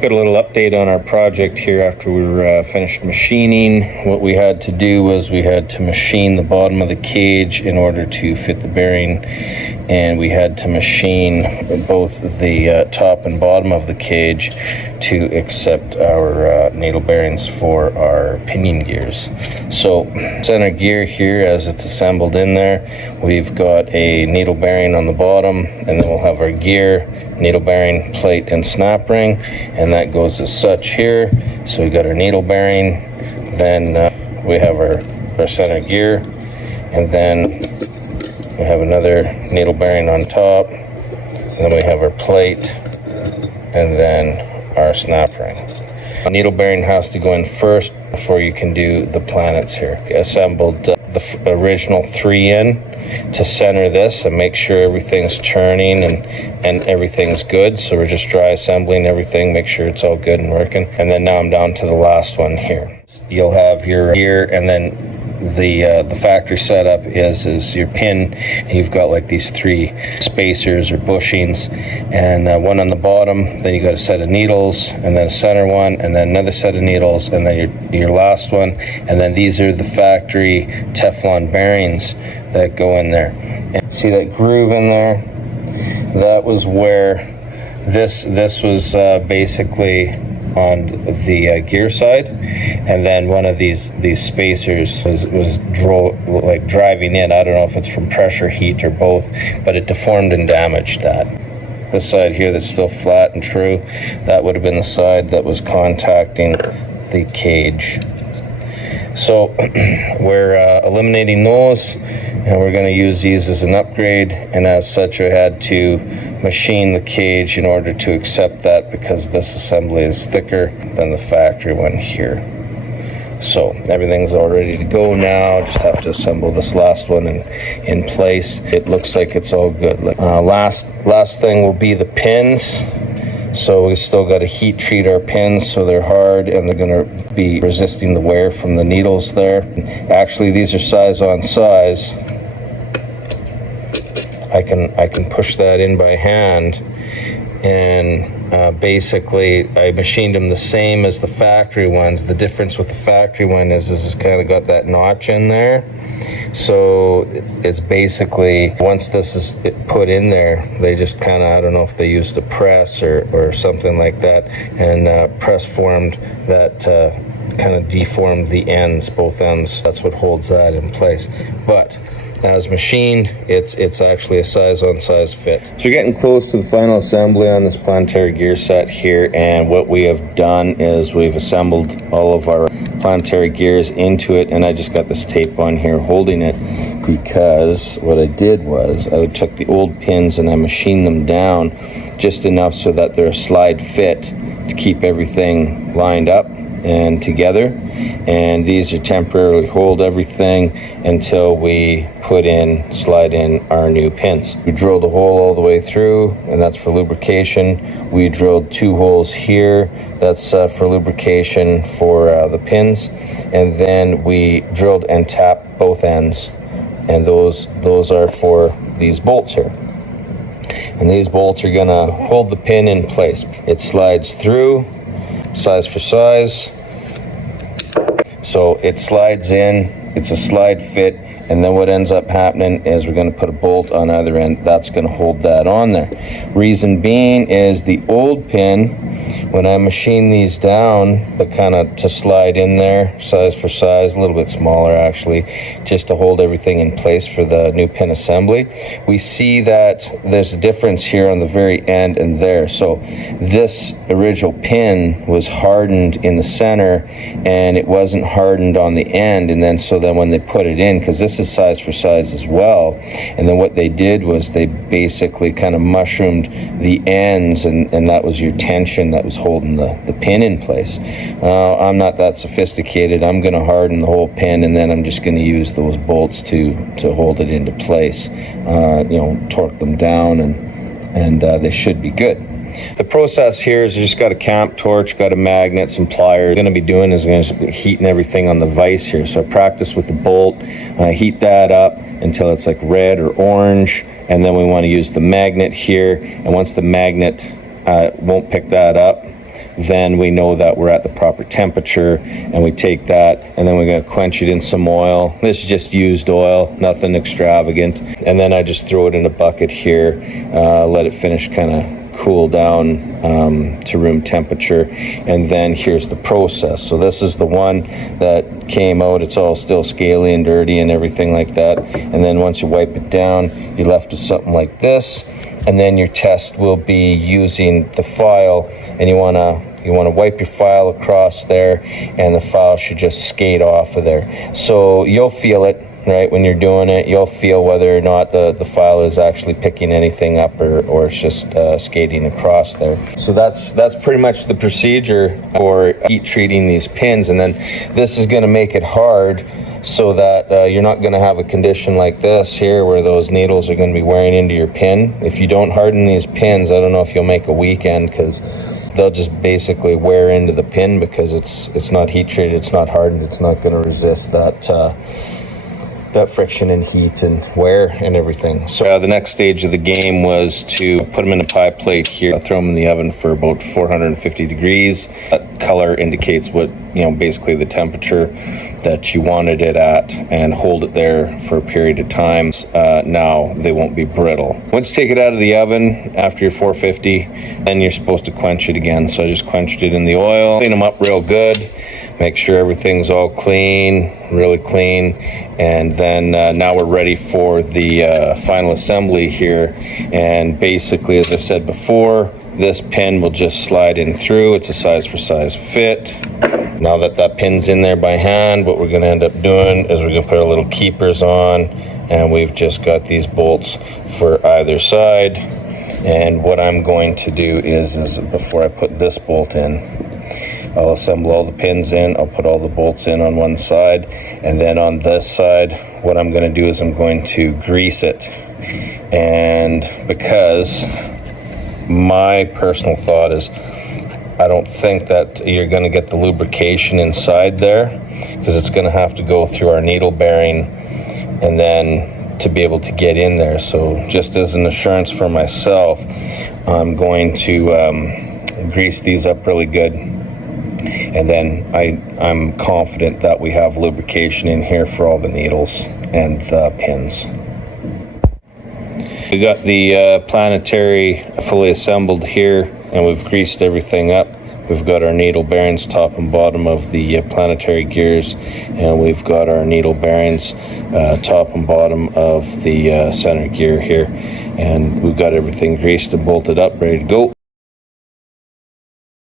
Got a little update on our project here after we were finished machining. What we had to do was we had to machine the bottom of the cage in order to fit the bearing, and we had to machine both the top and bottom of the cage to accept our needle bearings for our pinion gears. So center gear here, as it's assembled in there, we've got a needle bearing on the bottom, and then we'll have our gear, needle bearing, plate, and snap ring, and that goes as such here. So we got our needle bearing, then we have our center gear, and then we have another needle bearing on top, and then we have our plate, and then our snap ring. A needle bearing has to go in first before you can do the planets here. Assembled the original 3 in to center this and make sure everything's turning and everything's good. So we're just dry assembling everything, make sure it's all good and working. And then now I'm down to the last one here. You'll have your gear, and then the factory setup is your pin. You've got like these 3 spacers or bushings, and one on the bottom. Then you got a set of needles, and then a center one, and then another set of needles, and then your last one. And then these are the factory Teflon bearings that go in there. And see that groove in there? That was where this was basically on the gear side, and then one of these spacers was driving in. I don't know if it's from pressure, heat, or both, but it deformed and damaged that. This side here that's still flat and true, that would have been the side that was contacting the cage. So we're eliminating those, and we're going to use these as an upgrade, and as such I had to machine the cage in order to accept that, because this assembly is thicker than the factory one here. So everything's all ready to go now. Just have to assemble this last one in place. It looks like it's all good. Last thing will be the pins. So we still got to heat treat our pins so they're hard and they're going to be resisting the wear from the needles there. Actually, these are size on size. I can push that in by hand, and basically I machined them the same as the factory ones. The difference with the factory one is it's kind of got that notch in there. So it's basically, once this is put in there, they just kind of, I don't know if they used a press or something like that, and press formed that, kind of deformed the ends, both ends. That's what holds that in place. But as machined, it's actually a size on size fit. So you're getting close to the final assembly on this planetary gear set here, and what we have done is we've assembled all of our planetary gears into it, and I just got this tape on here holding it, because what I did was I took the old pins and I machined them down just enough so that they're a slide fit to keep everything lined up and together, and these are temporarily hold everything until we slide in our new pins. We drilled a hole all the way through, and that's for lubrication. We drilled 2 holes here, that's for lubrication for the pins, and then we drilled and tapped both ends, and those are for these bolts here. And these bolts are gonna hold the pin in place. It slides through, size for size. So it slides in, it's a slide fit, and then what ends up happening is we're going to put a bolt on either end. That's going to hold that on there. Reason being is the old pin, when I machine these down, to slide in there, size for size, a little bit smaller actually, just to hold everything in place for the new pin assembly. We see that there's a difference here on the very end and there. So this original pin was hardened in the center, and it wasn't hardened on the end, and then when they put it in, because this is size for size as well, and then what they did was they basically kind of mushroomed the ends, and that was your tension that was holding the pin in place. I'm not that sophisticated. I'm going to harden the whole pin, and then I'm just going to use those bolts to hold it into place, torque them down, and they should be good. The process here is you just got a camp torch, got a magnet, some pliers. What I'm going to be doing is I'm going to be heating everything on the vise here. So I practice with the bolt, heat that up until it's like red or orange, and then we want to use the magnet here. And once the magnet won't pick that up, then we know that we're at the proper temperature, and we take that and then we're going to quench it in some oil. This is just used oil, nothing extravagant, and then I just throw it in a bucket here, let it finish kind of cool down to room temperature, and then here's the process. So this is the one that came out, it's all still scaly and dirty and everything like that, and then once you wipe it down, you're left with something like this. And then your test will be using the file, and you want to wipe your file across there, and the file should just skate off of there. So you'll feel it, right, when you're doing it. You'll feel whether or not the file is actually picking anything up, or it's just skating across there. So that's pretty much the procedure for heat treating these pins. And then this is going to make it hard, so that you're not going to have a condition like this here where those needles are going to be wearing into your pin. If you don't harden these pins, I don't know if you'll make a weekend, because they'll just basically wear into the pin because it's not heat treated, it's not hardened, it's not going to resist that friction and heat and wear and everything. So the next stage of the game was to put them in a pie plate here, throw them in the oven for about 450 degrees. That color indicates what, basically the temperature that you wanted it at, and hold it there for a period of time. Now they won't be brittle. Once you take it out of the oven after your 450, then you're supposed to quench it again. So I just quenched it in the oil, clean them up real good, make sure everything's all clean, really clean, and then now we're ready for the final assembly here. And basically, as I said before, this pin will just slide in through. It's a size for size fit. Now that pin's in there by hand, what we're going to end up doing is we're going to put our little keepers on, and we've just got these bolts for either side. And what I'm going to do is before I put this bolt in, I'll assemble all the pins in, I'll put all the bolts in on one side, and then on this side, what I'm going to do is I'm going to grease it. And because my personal thought is, I don't think that you're going to get the lubrication inside there, because it's going to have to go through our needle bearing and then to be able to get in there. So just as an assurance for myself, I'm going to grease these up really good. And then I'm confident that we have lubrication in here for all the needles and the pins. We got the planetary fully assembled here, and we've greased everything up. We've got our needle bearings top and bottom of the planetary gears, and we've got our needle bearings top and bottom of the center gear here. And we've got everything greased and bolted up, ready to go.